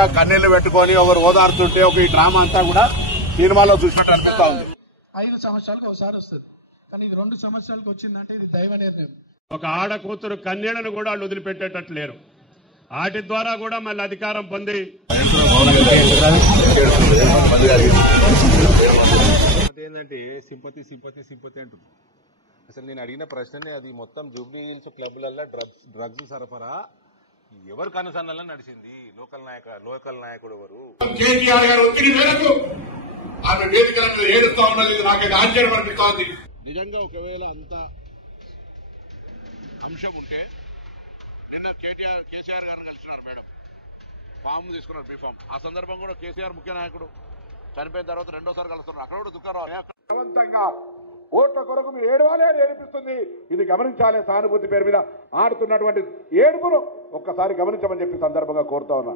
ఇంకా కన్నీళ్లు పెట్టుకొని ఒకరు ఓదారుతుంటే ఒక ఈ డ్రామా అంతా కూడా సినిమాలో చూసినట్టు అనిపిస్తా ఉంది. 5 సంవత్సరాలకు ఒకసారి వస్తుంది, కానీ ఇది 2 సంవత్సరాలకు వచ్చిందంటే ఇది దైవ నిర్ణయం. ఒక ఆడ కూతురు కన్యలను కూడా వాళ్ళు వదిలిపెట్టేటట్టు లేరు. వాటి ద్వారా కూడా మళ్ళీ అధికారం పొంది ఏంటంటే సింపతి సింపతి సింపతి అంటుంది. అసలు నేను అడిగిన ప్రశ్ననే అది. మొత్తం జూబ్లీ హిల్స్ క్లబ్లలో డ్రగ్స్ సరఫరా ఎవరు కనుసన్నల్లో నడిచింది? లోకల్ నాయకుడు ఎవరు? కేటీఆర్ గారు ఒత్తిడి మేరకు ఆమె వేదికల మీద ఏడుస్తా ఉన్నది. నాకైతే ఆశ్చర్యం అనిపిస్తోంది. నిజంగా ఒకవేళ అంత అంశం ఉంటే నిన్న కేసీఆర్ గారు కలిసినారు మేడం, ఫామ్ తీసుకున్నారు, బీ ఫామ్. ఆ సందర్భం కూడా కేసీఆర్ ముఖ్య నాయకుడు చనిపోయిన తర్వాత రెండోసారి కలుస్తున్నారు. అక్కడ కూడా దుఃఖంగా ఓట్ల కొరకు మీరు ఏడవాలి అని ఏడిపిస్తుంది. ఇది గమనించాలి. సానుభూతి పేరు మీద ఆడుతున్నటువంటి ఏడుపును ఒక్కసారి గమనించమని చెప్పి సందర్భంగా కోరుతా ఉన్నా.